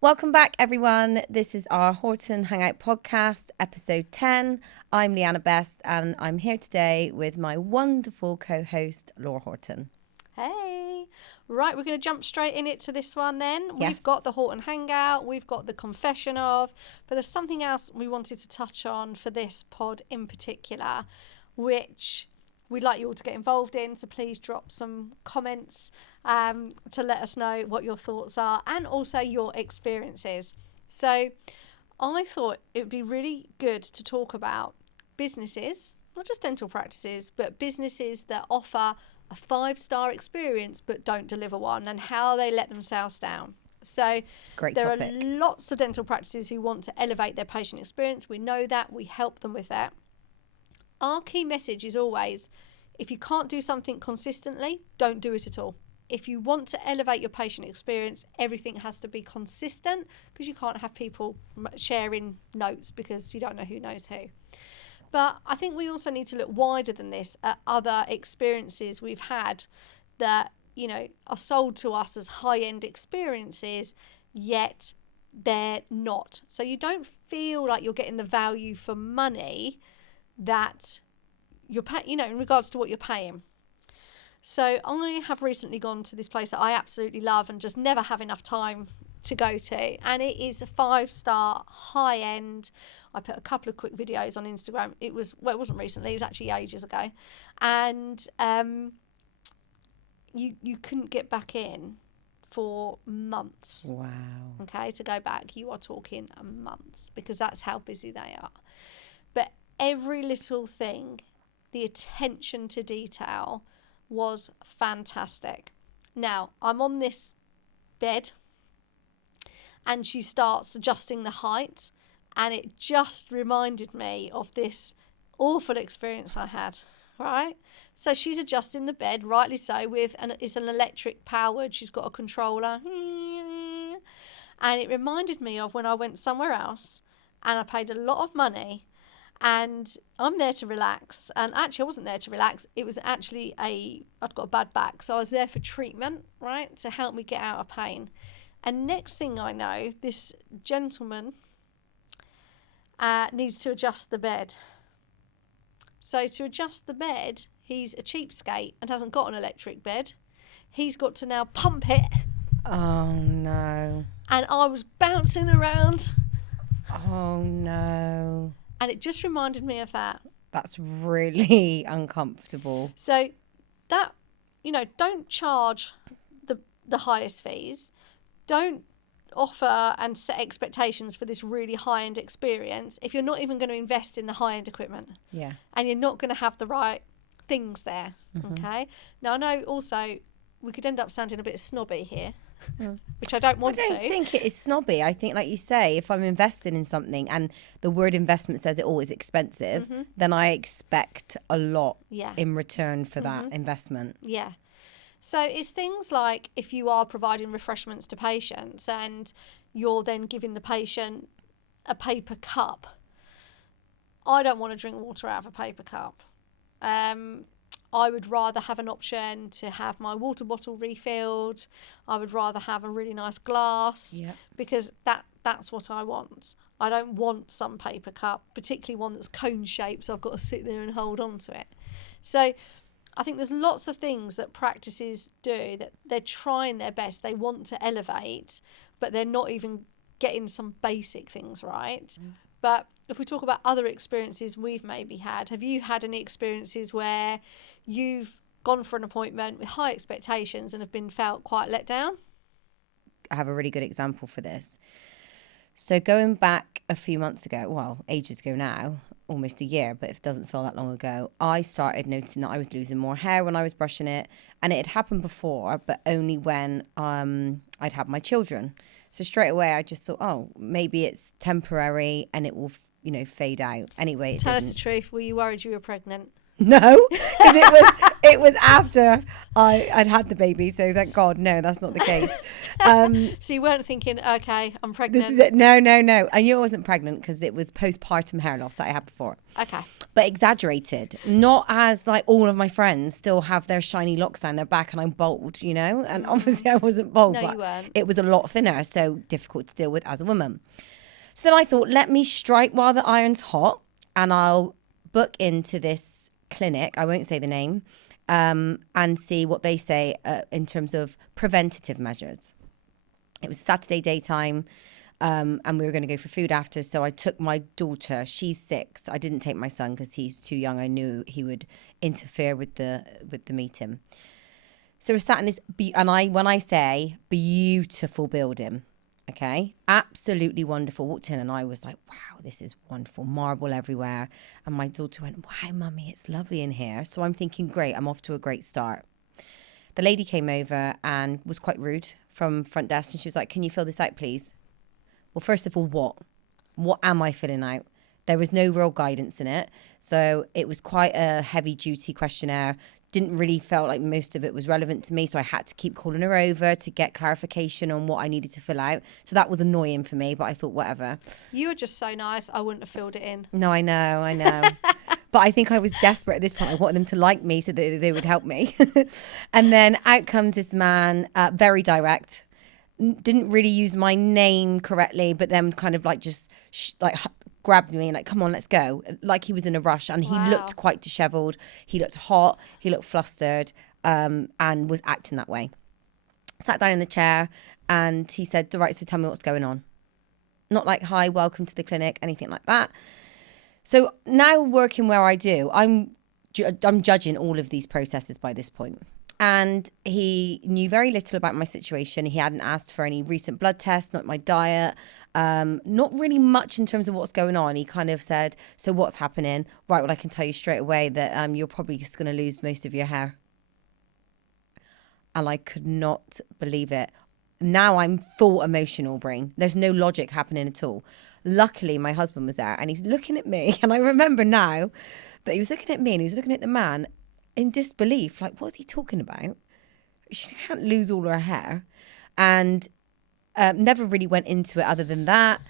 Welcome back, everyone. This is our Horton Hangout Podcast, episode 10. I'm Leanna Best, and I'm here today with my wonderful co-host, Laura Horton. Hey. Right, we're going to jump straight into this one then. Yes. We've got the Horton Hangout, we've got the confession of, but there's something else we wanted to touch on for this pod in particular, which we'd like you all to get involved in. So please drop some comments to let us know what your thoughts are and also your experiences. So I thought it would be really good to talk about businesses, not just dental practices, but businesses that offer a 5-star experience but don't deliver one, and how they let themselves down. So there are lots of dental practices who want to elevate their patient experience. We know that. We help them with that. Our key message is always, if you can't do something consistently, don't do it at all. If you want to elevate your patient experience, everything has to be consistent, because you can't have people sharing notes because you don't know who knows who. But I think we also need to look wider than this at other experiences we've had that, you know, are sold to us as high-end experiences, yet they're not. So you don't feel like you're getting the value for money that you're paying, you know, in regards to what you're paying. So I have recently gone to this place that I absolutely love and just never have enough time to go to, and it is a 5-star, high-end. I put a couple of quick videos on Instagram. It wasn't recently, it was actually ages ago, and you couldn't get back in for months. Wow. Okay, to go back, you are talking months, because that's how busy they are. But every little thing, the attention to detail was fantastic. Now, I'm on this bed and she starts adjusting the height, and it just reminded me of this awful experience I had, right? So she's adjusting the bed, rightly so, it's an electric powered, she's got a controller, and it reminded me of when I went somewhere else and I paid a lot of money, and I'm there to relax. And actually, I wasn't there to relax. It was actually I'd got a bad back. So I was there for treatment, right, to help me get out of pain. And next thing I know, this gentleman needs to adjust the bed. So to adjust the bed, he's a cheapskate and hasn't got an electric bed. He's got to now pump it. Oh, no. And I was bouncing around. Oh, no. And it just reminded me of that. That's really uncomfortable. So that, you know, don't charge the highest fees. Don't offer and set expectations for this really high-end experience if you're not even going to invest in the high-end equipment. Yeah. And you're not going to have the right things there. Mm-hmm. Okay? Now, I know also we could end up sounding a bit snobby here. Which I don't want to. I don't think it is snobby. I think, like you say, if I'm investing in something and the word investment says it always expensive, then I expect a lot in return for that investment. Yeah. So it's things like if you are providing refreshments to patients and you're then giving the patient a paper cup. I don't want to drink water out of a paper cup. I would rather have an option to have my water bottle refilled. I would rather have a really nice glass because that's what I want. I don't want some paper cup, particularly one that's cone shaped, so I've got to sit there and hold on to it. So I think there's lots of things that practices do that they're trying their best. They want to elevate, but they're not even getting some basic things right. But if we talk about other experiences we've maybe had, have you had any experiences where you've gone for an appointment with high expectations and have been felt quite let down? I have a really good example for this. So going back a few months ago, well, ages ago now, almost a year, but it doesn't feel that long ago, I started noticing that I was losing more hair when I was brushing it. And it had happened before, but only when I'd had my children. So straight away, I just thought, oh, maybe it's temporary and it will, fade out. Anyway, Tell us the truth. Were you worried you were pregnant? No, because it was after I'd had the baby, so thank God, no, that's not the case. So you weren't thinking, okay, I'm pregnant. This is it. No. I knew I wasn't pregnant because it was postpartum hair loss that I had before. Okay. But exaggerated, not as like all of my friends still have their shiny locks down their back and I'm bald, and obviously I wasn't bald, No, but you weren't. it was a lot thinner, so difficult to deal with as a woman. So then I thought, let me strike while the iron's hot, and I'll book into this clinic, I won't say the name, and see what they say in terms of preventative measures. It was Saturday daytime, and we were going to go for food after. So I took my daughter. She's 6. I didn't take my son because he's too young. I knew he would interfere with the meeting. So we're sat in this, when I say beautiful building, okay, absolutely wonderful. Walked in and I was like, wow, this is wonderful. Marble everywhere. And my daughter went, wow, mummy, it's lovely in here. So I'm thinking, great, I'm off to a great start. The lady came over and was quite rude from front desk. And she was like, can you fill this out, please? Well, first of all, what am I filling out? There was no real guidance in it. So it was quite a heavy duty questionnaire. Didn't really felt like most of it was relevant to me. So I had to keep calling her over to get clarification on what I needed to fill out. So that was annoying for me, but I thought, whatever. You were just so nice. I wouldn't have filled it in. No, I know. But I think I was desperate at this point. I wanted them to like me so that they would help me. And then out comes this man, very direct. Didn't really use my name correctly, but then kind of like just grabbed me and like, come on, let's go. Like he was in a rush, and he looked quite disheveled. He looked hot. He looked flustered, and was acting that way. Sat down in the chair and he said, all right, so tell me what's going on. Not like, hi, welcome to the clinic, anything like that. So now working where I do, I'm judging all of these processes by this point. And he knew very little about my situation. He hadn't asked for any recent blood tests, not my diet, not really much in terms of what's going on. He kind of said, so what's happening? Right, well, I can tell you straight away that you're probably just going to lose most of your hair. And I could not believe it. Now I'm full emotional brain. There's no logic happening at all. Luckily, my husband was there and he's looking at me. And I remember now, but he was looking at me and he was looking at the man in disbelief, like, what's he talking about? She can't lose all her hair. And never really went into it other than that.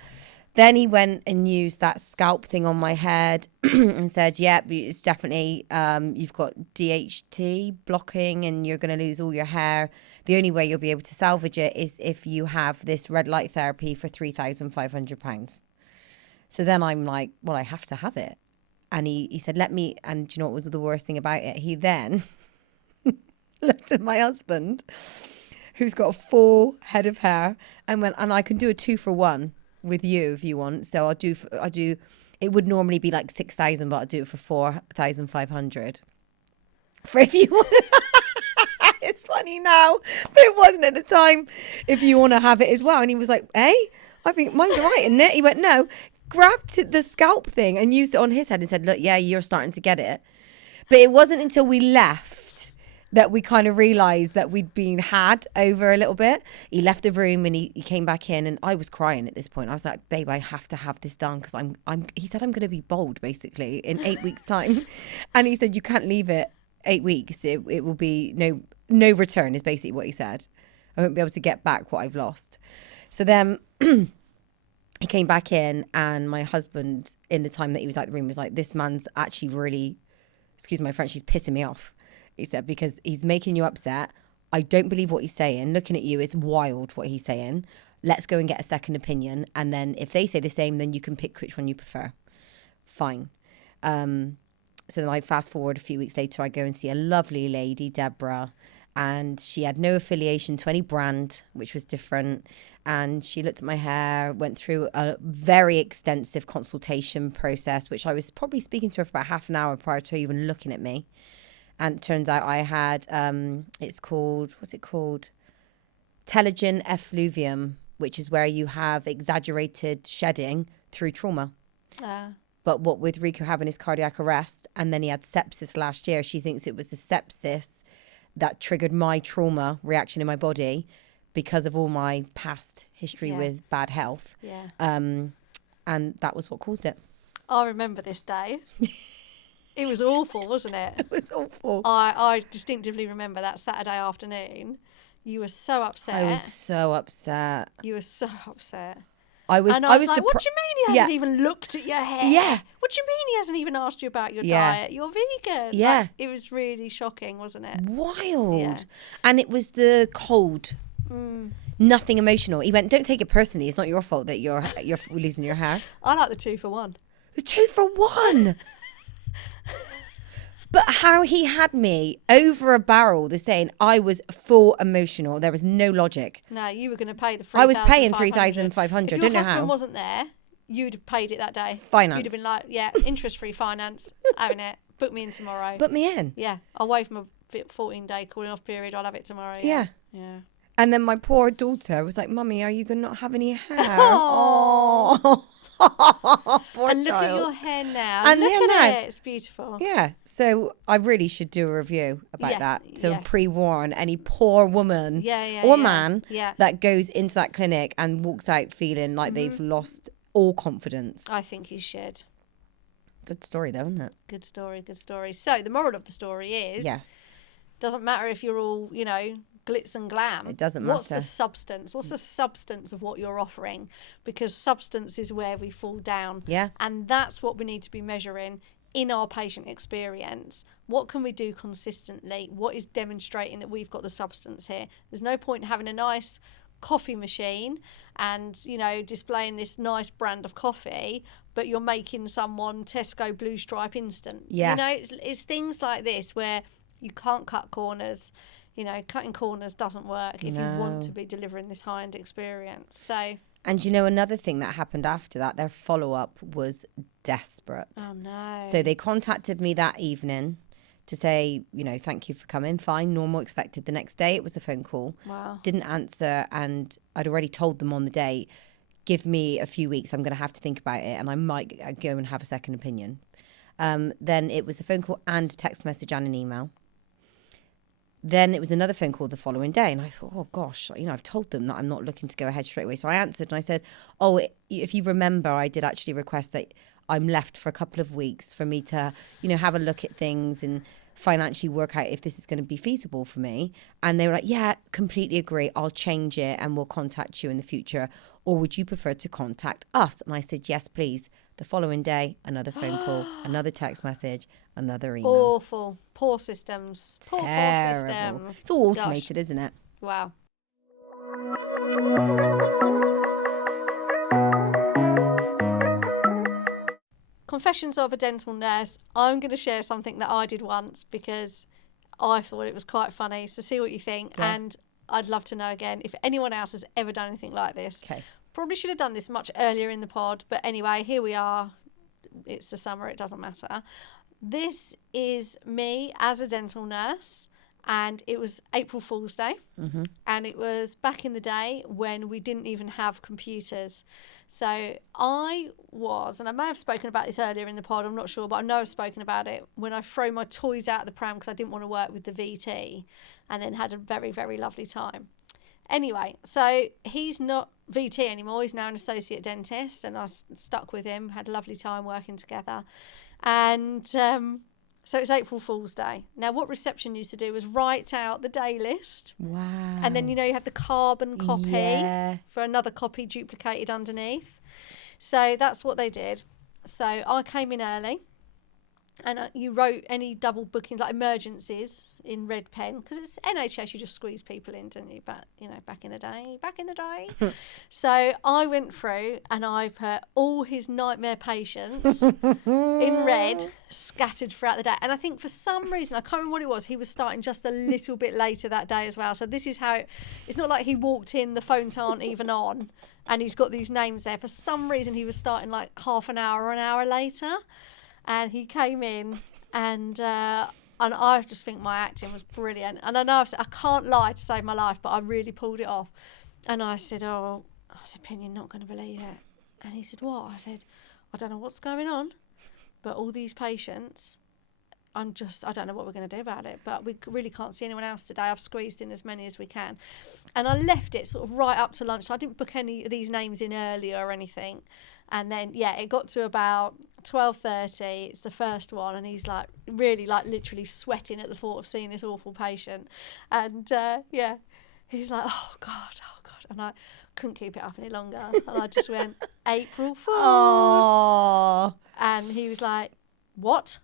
Then he went and used that scalp thing on my head and said, yeah, it's definitely, you've got DHT blocking and you're going to lose all your hair. The only way you'll be able to salvage it is if you have this red light therapy for £3,500. So then I'm like, well, I have to have it. And he said, let me, and do you know what was the worst thing about it? He then looked at my husband, who's got a full head of hair, and went, and I can do a 2-for-1 with you if you want. So I'll do, it would normally be like 6,000, but I'll do it for 4,500. For if you want. It's funny now, but it wasn't at the time. If you want to have it as well. And he was like, hey, I think mine's all right, isn't it? He went, no. Grabbed the scalp thing and used it on his head and said, look, yeah, you're starting to get it. But it wasn't until we left that we kind of realized that we'd been had over a little bit. He left the room and he came back in and I was crying at this point. I was like, babe, I have to have this done because he said, I'm going to be bald basically in 8 weeks time. And he said, you can't leave it 8 weeks. It will be no return is basically what he said. I won't be able to get back what I've lost. So then he came back in and my husband, in the time that he was out the room, was like, this man's actually really, excuse my French, he's pissing me off. He said, because he's making you upset. I don't believe what he's saying. Looking at you, it's wild what he's saying. Let's go and get a second opinion. And then if they say the same, then you can pick which one you prefer. Fine. So then I fast forward a few weeks later, I go and see a lovely lady, Deborah, and she had no affiliation to any brand, which was different. And she looked at my hair, went through a very extensive consultation process, which I was probably speaking to her for about half an hour prior to her even looking at me. And it turns out I had, what's it called? Telogen effluvium, which is where you have exaggerated shedding through trauma. But what with Rico having his cardiac arrest, and then he had sepsis last year, she thinks it was the sepsis that triggered my trauma reaction in my body because of all my past history with bad health. And that was what caused it. I remember this day. It was awful, wasn't it? It was awful. I distinctively remember that Saturday afternoon. You were so upset. I was so upset. You were so upset. I was And I was like, depre- what do you mean he hasn't even looked at your hair? Yeah. What do you mean he hasn't even asked you about your Yeah. diet? You're vegan. Yeah. Like, it was really shocking, wasn't it? Wild. Yeah. And it was the cold. Nothing emotional. He went, don't take it personally. It's not your fault that you're losing your hair. I like the 2 for 1. The 2 for 1. But how he had me over a barrel, the saying, I was full emotional. There was no logic. No, you were going to pay the $3,500. I was paying $3,500. If Don't your know how. husband wasn't there, you'd have paid it that day. Finance. You'd have been like, yeah, interest-free finance, having it. Book me in tomorrow. Put me in. Yeah, I'll waive my 14-day cooling off period. I'll have it tomorrow. Yeah. Yeah. And then my poor daughter was like, Mummy, are you going to not have any hair? Aw. Oh. Poor And look at child. your hair now. And look yeah, at no. it. It's beautiful. Yeah, so I really should do a review about Yes, that to yes. pre-warn any poor woman Yeah, or yeah. man Yeah. that goes into that clinic and walks out feeling like they've lost all confidence. I think you should. Good story though, isn't it? Good story, good story. So the moral of the story is, Yes. doesn't matter if you're all, glitz and glam. It doesn't What's matter. the substance? What's the substance of what you're offering? Because substance is where we fall down. Yeah. And that's what we need to be measuring in our patient experience. What can we do consistently? What is demonstrating that we've got the substance here? There's no point in having a nice coffee machine and, displaying this nice brand of coffee, but you're making someone Tesco Blue Stripe instant. Yeah. It's things like this where you can't cut corners. Cutting corners doesn't work if you want to be delivering this high-end experience. So, And another thing that happened after that, their follow-up was desperate. oh no. So they contacted me that evening to say, thank you for coming. Fine, normal, expected. The next day it was a phone call. Wow. Didn't answer, and I'd already told them on the day, give me a few weeks, I'm going to have to think about it, and I might go and have a second opinion. Then it was a phone call and text message and an email. Then it was another phone call the following day, and I thought, oh gosh, I've told them that I'm not looking to go ahead straight away. So I answered and I said, if you remember, I did actually request that I'm left for a couple of weeks for me to, have a look at things and financially work out if this is going to be feasible for me. And they were like, yeah, completely agree. I'll change it and we'll contact you in the future. Or would you prefer to contact us? And I said, yes, please. The following day, another phone call, another text message, another email. Awful. Poor systems. Poor Terrible. systems. It's all automated, isn't it? Wow. Confessions of a dental nurse. I'm going to share something that I did once because I thought it was quite funny. So see what you think. Yeah. And I'd love to know again if anyone else has ever done anything like this. Okay. Probably should have done this much earlier in the pod. But anyway, here we are. It's the summer. It doesn't matter. This is me as a dental nurse. And it was April Fool's Day. Mm-hmm. And it was back in the day when we didn't even have computers. So I was, and I may have spoken about this earlier in the pod, I'm not sure, but I know I've spoken about it, when I throw my toys out of the pram because I didn't want to work with the VT, and then had a very, very lovely time. Anyway, so he's not VT anymore. He's now an associate dentist, and I stuck with him, had a lovely time working together. And so it's April Fool's Day. Now, what reception used to do was write out the day list. Wow. And then, you had the carbon copy Yeah. for another copy duplicated underneath. So that's what they did. So I came in early. And you wrote any double bookings, like emergencies, in red pen, because it's NHS. You just squeeze people in, didn't you? But back in the day. So I went through and I put all his nightmare patients in red, scattered throughout the day. And I think for some reason, I can't remember what it was, he was starting just a little bit later that day as well. So this is how it's not like he walked in, the phones aren't even on, and he's got these names there. For some reason, he was starting like half an hour or an hour later. And he came in, and I just think my acting was brilliant. And I know I can't lie to save my life, but I really pulled it off. And I said, Pin, you're not going to believe it. And he said, what? I said, I don't know what's going on, but all these patients, I don't know what we're going to do about it. But we really can't see anyone else today. I've squeezed in as many as we can. And I left it sort of right up to lunch. I didn't book any of these names in early or anything. And then, it got to about 12:30. It's the first one, and he's like really like literally sweating at the thought of seeing this awful patient. And he's like, oh God. And I couldn't keep it up any longer. And I just went, April Fools. Oh, And he was like, what?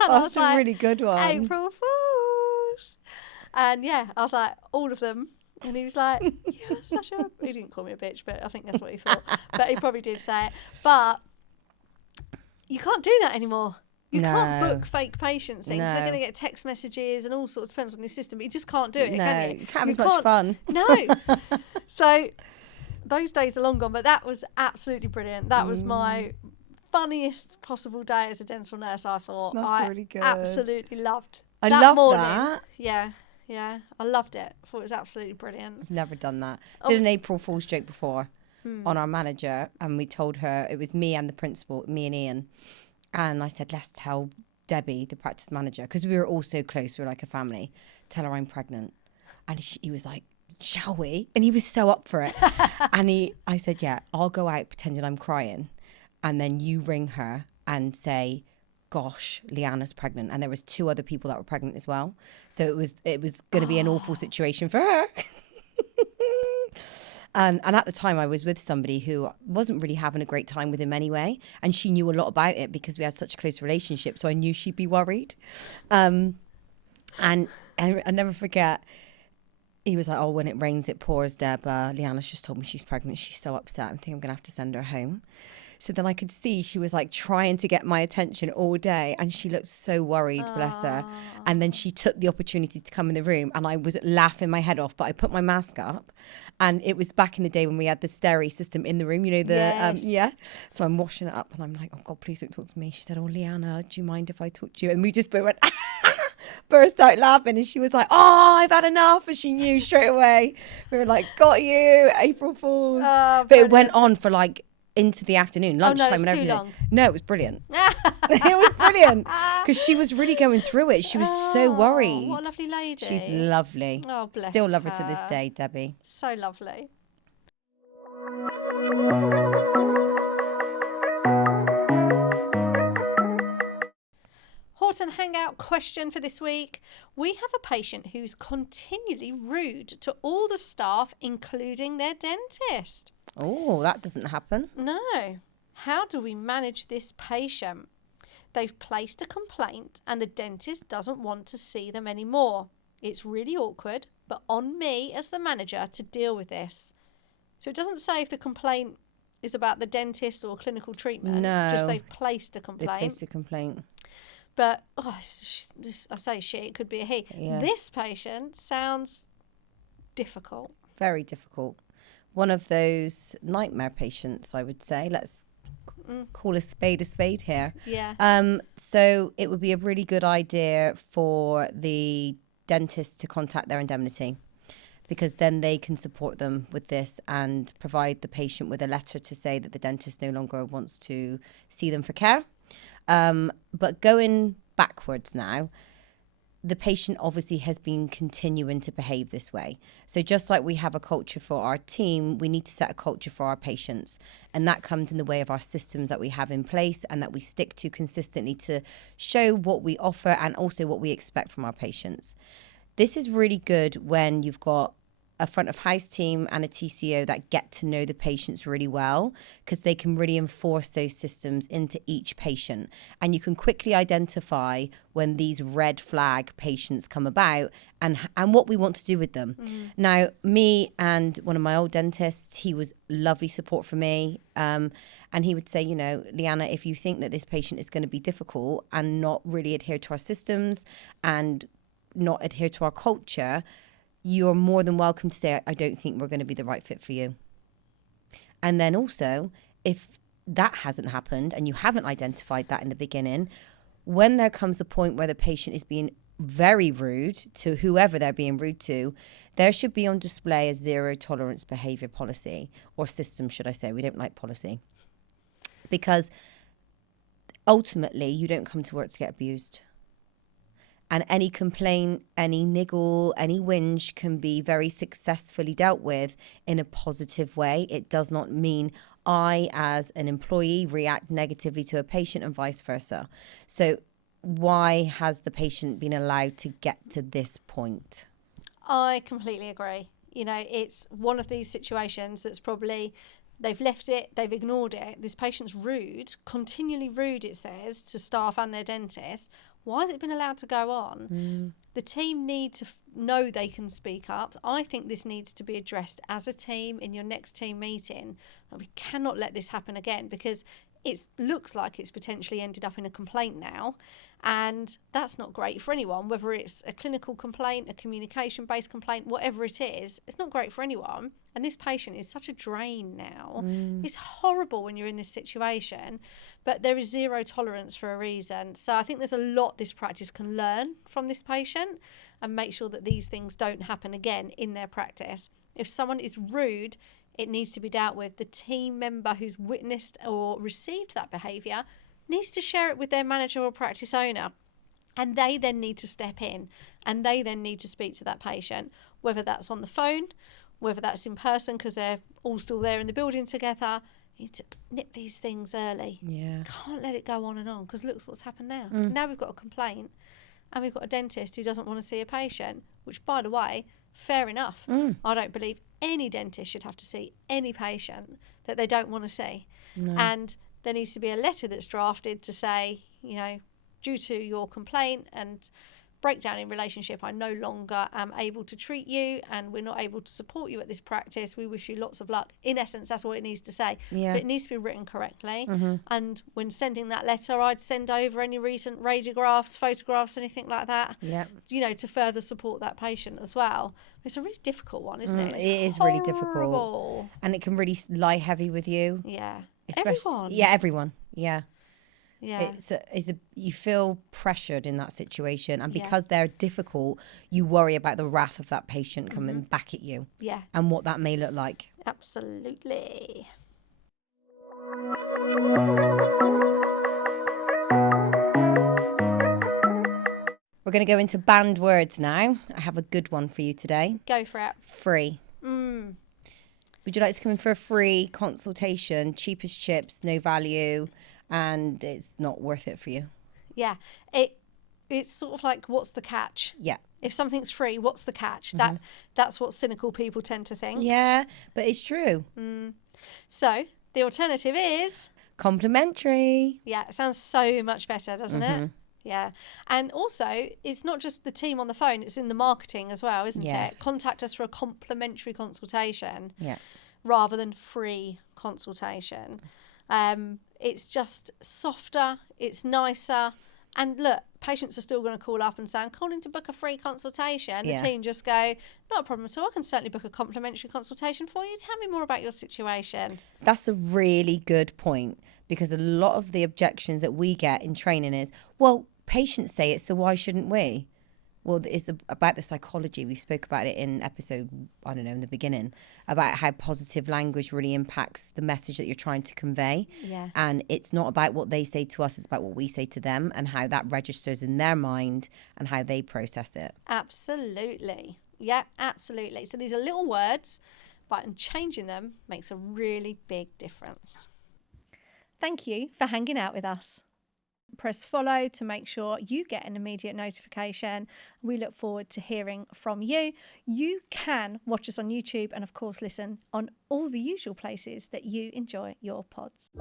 And that's a really good one. April Fools. And I was like, all of them. And he was like, you're such a... He didn't call me a bitch, but I think that's what he thought. But he probably did say it. But you can't do that anymore. You can't book fake patients in because they're going to get text messages and all sorts. Depends on your system. But you just can't do it, can you? You can't have as much fun. No. So those days are long gone. But that was absolutely brilliant. That was my funniest possible day as a dental nurse, I thought. That's really good. Absolutely loved I that love morning. that. Yeah, I loved it. I thought it was absolutely brilliant. I've never done that. Did an April Fool's joke before on our manager, and we told her, it was me and the principal, me and Ian, and I said, let's tell Debbie, the practice manager, because we were all so close, we were like a family, tell her I'm pregnant. And he was like, shall we? And he was so up for it. And I said, yeah, I'll go out pretending I'm crying, and then you ring her and say, gosh, Leanna's pregnant. And there was 2 other people that were pregnant as well. So it was going to be an awful situation for her. and at the time I was with somebody who wasn't really having a great time with him anyway. And she knew a lot about it because we had such a close relationship. So I knew she'd be worried. And I never forget, he was like, oh, when it rains, it pours, Deb. Leanna's just told me she's pregnant. She's so upset. I think I'm going to have to send her home. So then I could see she was like trying to get my attention all day, and she looked so worried, bless her. And then she took the opportunity to come in the room, and I was laughing my head off, but I put my mask up, and it was back in the day when we had the stereo system in the room, Yes. So I'm washing it up, and I'm like, oh God, please don't talk to me. She said, oh, Leanna, do you mind if I talk to you? And we just both went, burst out laughing, and she was like, oh, I've had enough. And she knew straight away. We were like, got you, April Fools. But it went on for like into the afternoon, lunchtime, and everything. Long. No, it was brilliant. It was brilliant because she was really going through it. She was so worried. What a lovely lady. She's lovely. Oh, bless Still love her to this day, Debbie. So lovely. Horton Hangout question for this week. We have a patient who's continually rude to all the staff, including their dentist. Oh, that doesn't happen. No. How do we manage this patient? They've placed a complaint and the dentist doesn't want to see them anymore. It's really awkward, but on me as the manager to deal with this. So it doesn't say if the complaint is about the dentist or clinical treatment. No. Just they've placed a They complaint. placed a complaint. But, I say she, it could be a he. Yeah. This patient sounds difficult. Very difficult. One of those nightmare patients, I would say. Let's call a spade here. Yeah. So it would be a really good idea for the dentist to contact their indemnity, because then they can support them with this and provide the patient with a letter to say that the dentist no longer wants to see them for care. But going backwards now, the patient obviously has been continuing to behave this way. So just like we have a culture for our team, we need to set a culture for our patients. And that comes in the way of our systems that we have in place and that we stick to consistently to show what we offer and also what we expect from our patients. This is really good when you've got a front of house team and a TCO that get to know the patients really well, because they can really enforce those systems into each patient. And you can quickly identify when these red flag patients come about and what we want to do with them. Now, me and one of my old dentists, he was lovely support for me. And he would say, Leanna, if you think that this patient is going to be difficult and not really adhere to our systems and not adhere to our culture, you're more than welcome to say, I don't think we're going to be the right fit for you. And then also, if that hasn't happened and you haven't identified that in the beginning, when there comes a point where the patient is being very rude to whoever they're being rude to, there should be on display a zero tolerance behavior policy, or system, should I say. We don't like policy. Because ultimately, you don't come to work to get abused. And any complaint, any niggle, any whinge can be very successfully dealt with in a positive way. It does not mean I, as an employee, react negatively to a patient and vice versa. So why has the patient been allowed to get to this point? I completely agree. You know, it's one of these situations that's probably they've left it, they've ignored it. This patient's rude, continually rude, it says, to staff and their dentist. Why has it been allowed to go on? The team need to know they can speak up. I think this needs to be addressed as a team in your next team meeting. And we cannot let this happen again, because it looks like it's potentially ended up in a complaint now. And that's not great for anyone, whether it's a clinical complaint, a communication-based complaint, whatever it is, it's not great for anyone. And this patient is such a drain now. It's horrible when you're in this situation, but there is zero tolerance for a reason. So I think there's a lot this practice can learn from this patient and make sure that these things don't happen again in their practice. If someone is rude, it needs to be dealt with. The team member who's witnessed or received that behaviour needs to share it with their manager or practice owner. And they then need to step in and they then need to speak to that patient, whether that's on the phone, whether that's in person because they're all still there in the building together. You need to nip these things early. Yeah. Can't let it go on and on, because look what's happened now. Now we've got a complaint and we've got a dentist who doesn't want to see a patient, which, by the way, fair enough. I don't believe any dentist should have to see any patient that they don't want to see. No. And there needs to be a letter that's drafted to say, you know, due to your complaint and breakdown in relationship, I no longer am able to treat you and we're not able to support you at this practice. We wish you lots of luck. In essence, that's what it needs to say. Yeah. But it needs to be written correctly. And when sending that letter, I'd send over any recent radiographs, photographs, anything like that, you know, to further support that patient as well. It's a really difficult one, isn't it? It is really difficult. And it can really lie heavy with you. Yeah. Everyone. Yeah, everyone. Yeah. Yeah. You feel pressured in that situation, and because they're difficult, you worry about the wrath of that patient coming back at you. Yeah. And what that may look like. Absolutely. We're going to go into banned words now. I have a good one for you today. Go for it. Free. Would you like to come in for a free consultation? Cheapest chips, no value, and it's not worth it for you. Yeah. It's sort of like, what's the catch? Yeah. If something's free, what's the catch? That's what cynical people tend to think. Yeah, but it's true. So the alternative is complimentary. Yeah, it sounds so much better, doesn't it? Yeah. And also, it's not just the team on the phone, it's in the marketing as well, isn't it? Contact us for a complimentary consultation rather than free consultation. It's just softer, it's nicer. And look, patients are still going to call up and say, I'm calling to book a free consultation. The team just go, not a problem at all. I can certainly book a complimentary consultation for you. Tell me more about your situation. That's a really good point, because a lot of the objections that we get in training is, well, patients say it, so why shouldn't we? Well, it's about the psychology. We spoke about it in episode, I don't know, in the beginning, about how positive language really impacts the message that you're trying to convey. Yeah. And it's not about what they say to us, it's about what we say to them and how that registers in their mind and how they process it. Absolutely. Yeah, absolutely. So these are little words, but changing them makes a really big difference. Thank you for hanging out with us. Press follow to make sure you get an immediate notification. We look forward to hearing from you. You can watch us on YouTube and, of course, listen on all the usual places that you enjoy your pods.